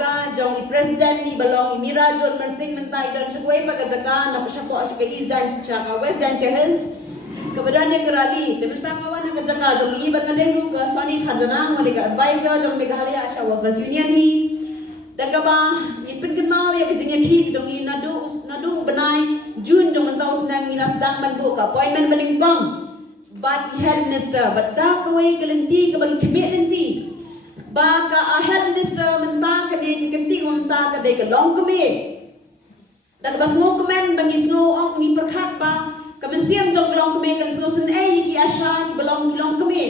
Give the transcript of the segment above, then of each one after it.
jaka jong presiden ni balong Mira John Mersing mentai dan segway pakai jaka na pasyapo at jaka izan jaka West Giant Hills kemudian yang kerali teman kawan yang jaka jong ibat ngadeng ke Sony Khardana mereka advisor jong Meghalaya Asha Workers Union ni dan kaba ni pengenau ya kejengnya ki jong i nadu benai Jun jong mentau senang minas dang manbu ka appointment meningkong but head minister but dak kawai kelenti ke bagi kemik nanti baka head minister mentang kadai kenti mentang kadai ke long kemi dan bas mo komen bangi snow ong ni perkhat ba kamesiam jong long kemi kan snow sen ki asha ki belong ki long kemi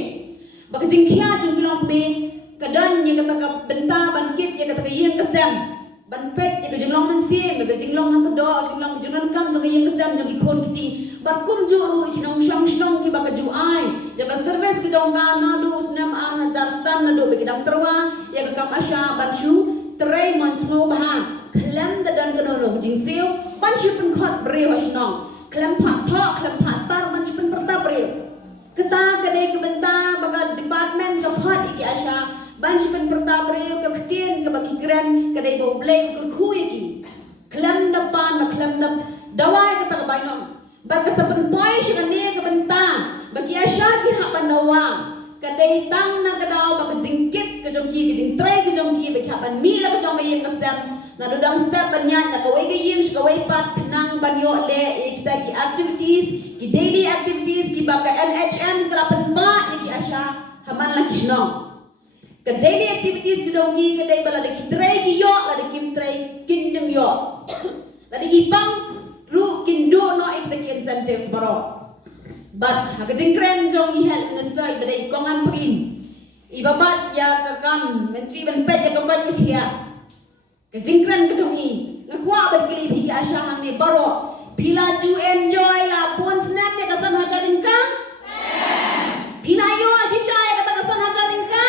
baka jingkhia jong ki long kemi kadan ye kata ka benta bankit ye kata ka yeng kesem ban pet ye ka jong long mensim ye ka jong long nang kedo jong long jong kam jong yeng kesem jong ki kon kiti bar kum ju ru ki nong shong ki baka ju ai jaga service ki jong ka na du usnam an hajar stan na do be kidang terwa ya ka kam asha ban shu tray mon snow bah klam da dan kanono jing siu ban shu pen khot bre ho shnong klam pha tho klam pha tar ban shu pen perta bre kata kadai ke benta baka department ka khot iki asha ban shu pen perta bre ka ktien ka baki kren kadai bo blame ku khu iki klam da pan ma klam da dawai kata ka bainong baka sa pen poi shi ka ne ka benta bagi asya ki ha pandawa kadai tang na kadaw baka jingkit ka jongki ka jing tray ka jongki baka pan mi la ka jong yen ka sem na dodam step banyan na kawai ka yin ka wai pat nang banyo le kita ki activities ki daily activities ki baka NHM ka pan ma ki asya haman la kisno ka daily activities ki jongki kadai bala de ki tray ki yo la de kim tray kindem yo la de ki pang ru kindo no ik de ki incentives baro but hakating kren jong i health minister ibadai kongan prin ibabat ya kakam menteri benpet ya kabat ke khia kajing kren ka jong i ngakwa bad kili phiki asha hang ne baro pila ju enjoy la pon snap ya kasan hakating ka pila yo ashisha ya kata kasan hakating ka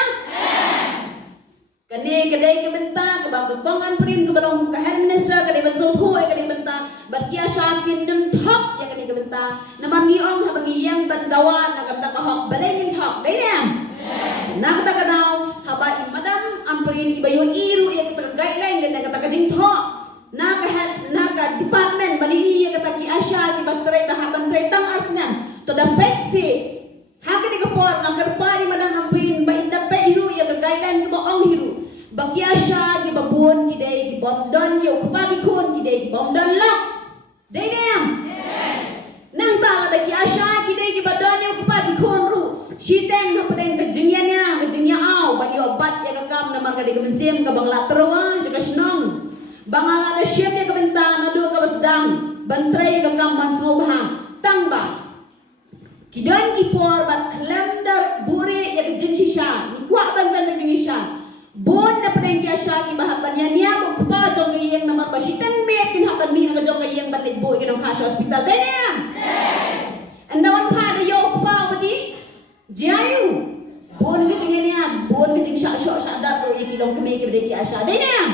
kane kadai ke benta ke bang kongan prin ke balong ka health minister kadai ban so thu kadai benta bat kia shakin nem thok ya kadai ke benta naman ni ong habangi yang bandawa na kamta ka hok balengin thok dai nem na kata ka daw haba imadam amprin ibayo iru ya kata guideline le kata ka jing thok na ka head na ka department bani ya kata ki asha ki batre ta haban tre tang arsnam to da petsi hakini ka por ng karpari madam amprin ba inda pe iru ya ka guideline ki ba ong hiru baki asha ki babon ki dai ki bomdon yo kupagi kun ki dai ki bomdon la dai nem nang tala da ki asha ki dai ki badon yo kupagi kun ru shiteng na padeng ka jingya aw bani obat ya ka kam na marga de ka mensem ka bangla terwa ka shnong bangala da shep ya ka benta na do ka basdang bantray ka kam manso bah tang ba kidan ki por bat klamdar bure ya ka jinshisha ni kwa bang na jinshisha bon na padeng ki asha ki bahaban ya niya mo kupa jong iyeng na marbashitan me kin haban mi na jong iyeng balit boy kinong hasho hospital deniam andawan pa da yo kupa badi jayu bon ke jing niya bon ke jing sha dat do iki dong keme ki bade ki asha deniam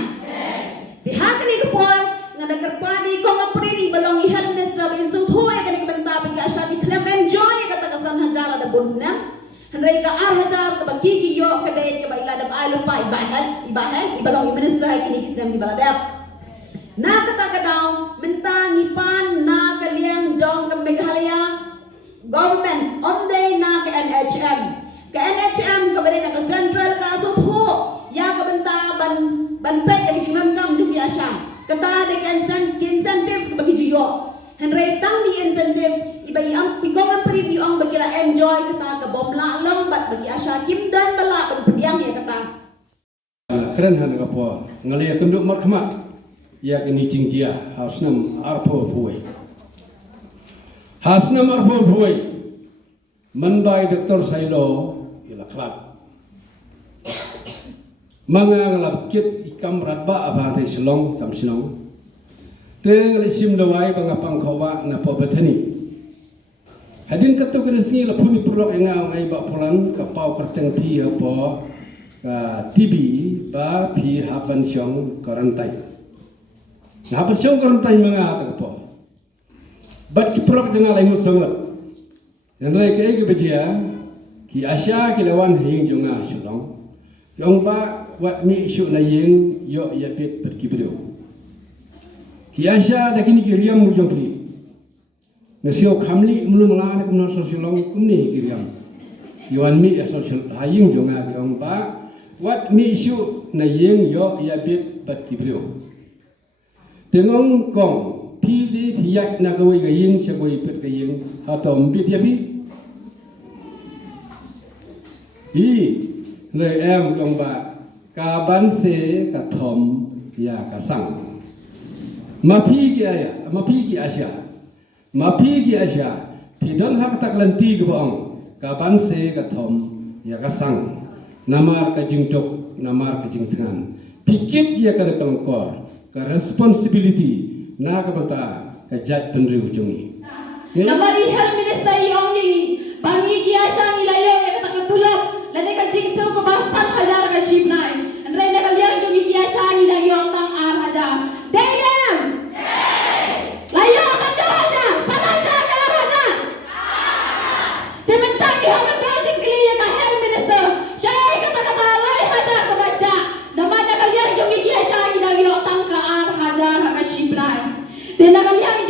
di hakani ko por nga nagarpani ko ngapri balong i health minister bin so thoy ka ni banta bi asha di klam enjoy ka takasan hajara da bonsna hanray ka hajar ka bagigi yo ka dai ka baila da alo pa ibahal ibalong i minister ha kini kisnam di baladap na kata ka daw mentangi pan na kaliang jong ka Meghalaya government on day na ka NHM ka bade na ka central ka so tho ya ka banta ban pet ka jingon kam juki asha kata de incentives bagi juyo hanray tang di incentives ibai ang pigong ang pari di ang bagila enjoy kata ka bomla lambat bagi asha kim dan bala ban pediang ya kata keren han ka po ngali kenduk mat khama ya kini jingjia hasnam arpo buai manbai doktor sailo ila klab manga ngalap kit ikam ratba abante silong tam sinong teng sim dawai bangapang khawa na po bethani hadin kato kresni la phumi prok enga ngai ba pulan ka pau perteng thi po ka TB ba phi hapan syong karantai hapan syong karantai manga ta po bat ki prok denga lai musongat yang lai ke bejia ki asya ki lawan hing jonga silong yong ba wat mi isu na yeng yo ya bit berkibrio hiasha da kini kiriam mujong kri ngasio khamli mulu mala na kumna sosiolong kumni kiriam yuan mi ya sosial haying jonga biong ba wat mi isu na yeng yo ya bit berkibrio tengong kong pi di hiyak na kawai ga yeng se kawai pet ga yeng hatom bit ya bi hi le em jong ba ka ban se ka thom ya ka sang ma phi ki aya ma phi ki asya ma phi ki asya thi dong hak tak lan ti ga bang ka ban se ka thom ya ka sang namar ka jing tok namar ka jing than pikit ya ka kal kor ka responsibility na ka bata ka jat penri ujungi namari health minister yong yi bangi ki asya nilayo ya ka takatulap lani ka jing ko ba 7,000 ka ship nai andre na kaliang jong ki asya nilayo tang 8,000 dedem layo ka dahaja sanaja dahaja tementan ki haman ba jing kliya ka health minister shay ka lai hajar ka baca nama na kaliang jong ki asya nilayo tang ka 8,000 ka ship nai de na kaliang